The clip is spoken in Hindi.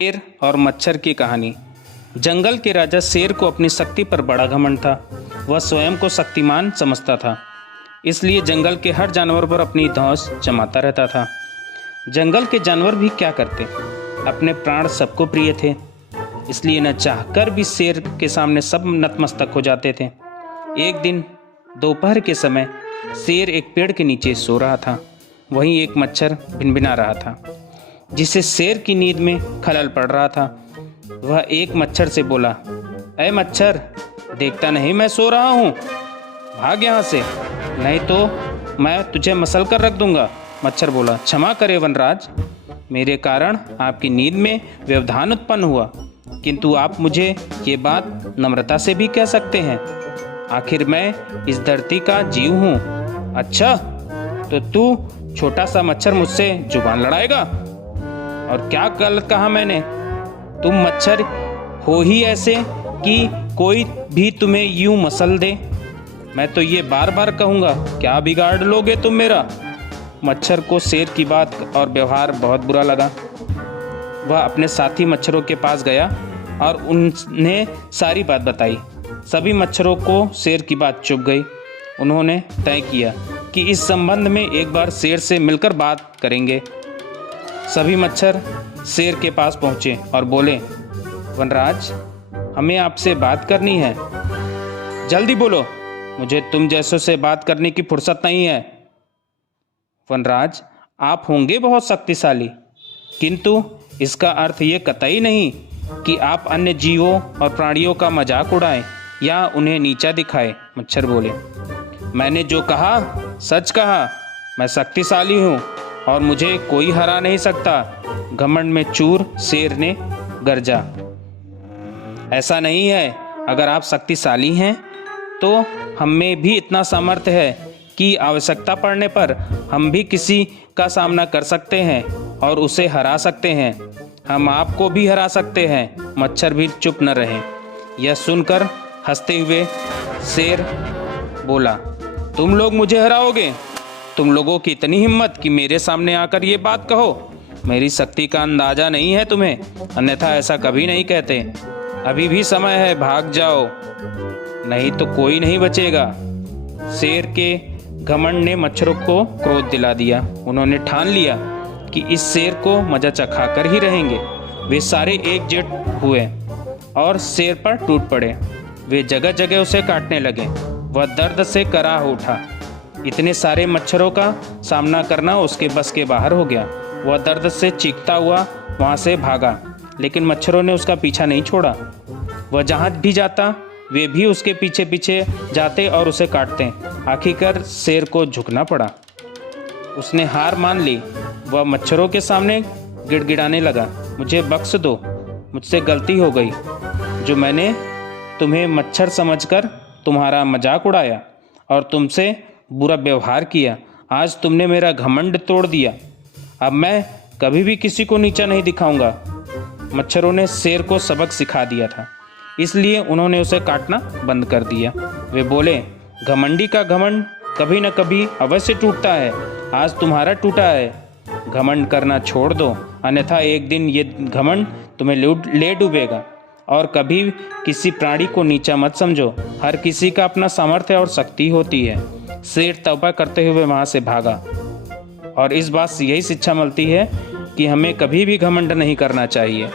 शेर और मच्छर की कहानी। जंगल के राजा शेर को अपनी शक्ति पर बड़ा घमंड था। वह स्वयं को शक्तिमान समझता था, इसलिए जंगल के हर जानवर पर अपनी धौंस जमाता रहता था। जंगल के जानवर भी क्या करते, अपने प्राण सबको प्रिय थे, इसलिए न चाहकर भी शेर के सामने सब नतमस्तक हो जाते थे। एक दिन दोपहर के समय शेर एक पेड़ के नीचे सो रहा था। वहीं एक मच्छर भिनभिना रहा था, जिससे शेर की नींद में खलल पड़ रहा था। वह एक मच्छर से बोला, ऐ मच्छर, देखता नहीं मैं सो रहा हूँ, भाग यहाँ से, नहीं तो मैं तुझे मसल कर रख दूंगा। मच्छर बोला, क्षमा करे वनराज, मेरे कारण आपकी नींद में व्यवधान उत्पन्न हुआ, किंतु आप मुझे ये बात नम्रता से भी कह सकते हैं। आखिर मैं इस धरती का जीव हूँ। अच्छा, तो तू छोटा सा मच्छर मुझसे जुबान लड़ाएगा? और क्या गलत कहा मैंने? तुम मच्छर हो ही ऐसे कि कोई भी तुम्हें यूं मसल दे? मैं तो ये बार बार कहूँगा, क्या बिगाड़ लोगे तुम मेरा? मच्छर को शेर की बात और व्यवहार बहुत बुरा लगा। वह अपने साथी मच्छरों के पास गया और उन्हें सारी बात बताई। सभी मच्छरों को शेर की बात चुभ गई। उन्होंने तय किया कि इस संबंध में एक बार शेर से मिलकर बात करेंगे। सभी मच्छर शेर के पास पहुंचे और बोले, वनराज, हमें आपसे बात करनी है, जल्दी बोलो, मुझे तुम जैसों से बात करने की फुर्सत नहीं है। वनराज, आप होंगे बहुत शक्तिशाली, किंतु इसका अर्थ ये कतई नहीं कि आप अन्य जीवों और प्राणियों का मजाक उड़ाएं या उन्हें नीचा दिखाएं। मच्छर बोले, मैंने जो कहा सच कहा, मैं शक्तिशाली हूँ और मुझे कोई हरा नहीं सकता। घमंड में चूर शेर ने गरजा। ऐसा नहीं है, अगर आप शक्तिशाली हैं तो हम में भी इतना सामर्थ्य है कि आवश्यकता पड़ने पर हम भी किसी का सामना कर सकते हैं और उसे हरा सकते हैं। हम आपको भी हरा सकते हैं। मच्छर भी चुप न रहे। यह सुनकर हंसते हुए शेर बोला, तुम लोग मुझे हराओगे? तुम लोगों की इतनी हिम्मत कि मेरे सामने आकर ये बात कहो? मेरी शक्ति का अंदाजा नहीं है तुम्हें, अन्यथा ऐसा कभी नहीं कहते। अभी भी समय है, भाग जाओ, नहीं तो कोई नहीं बचेगा। शेर के घमंड ने मच्छरों को क्रोध दिला दिया। उन्होंने ठान लिया कि इस शेर को मजा चखा कर ही रहेंगे। वे सारे एकजुट हुए और शेर पर टूट पड़े। वे जगह जगह उसे काटने लगे। वह दर्द से कराह उठा। इतने सारे मच्छरों का सामना करना उसके बस के बाहर हो गया। वह दर्द से चीखता हुआ वहाँ से भागा, लेकिन मच्छरों ने उसका पीछा नहीं छोड़ा। वह जहाँ भी जाता वे भी उसके पीछे पीछे जाते और उसे काटते। आखिरकार शेर को झुकना पड़ा। उसने हार मान ली। वह मच्छरों के सामने गिड़गिड़ाने लगा, मुझे बख्श दो, मुझसे गलती हो गई, जो मैंने तुम्हें मच्छर समझकर तुम्हारा मजाक उड़ाया और तुमसे बुरा व्यवहार किया। आज तुमने मेरा घमंड तोड़ दिया। अब मैं कभी भी किसी को नीचा नहीं दिखाऊंगा। मच्छरों ने शेर को सबक सिखा दिया था, इसलिए उन्होंने उसे काटना बंद कर दिया। वे बोले, घमंडी का घमंड कभी न कभी अवश्य टूटता है। आज तुम्हारा टूटा है। घमंड करना छोड़ दो, अन्यथा एक दिन ये घमंड तुम्हें ले डूबेगा। और कभी किसी प्राणी को नीचा मत समझो। हर किसी का अपना सामर्थ्य और शक्ति होती है। शेर तौबा करते हुए वहाँ से भागा। और इस बात से यही शिक्षा मिलती है कि हमें कभी भी घमंड नहीं करना चाहिए।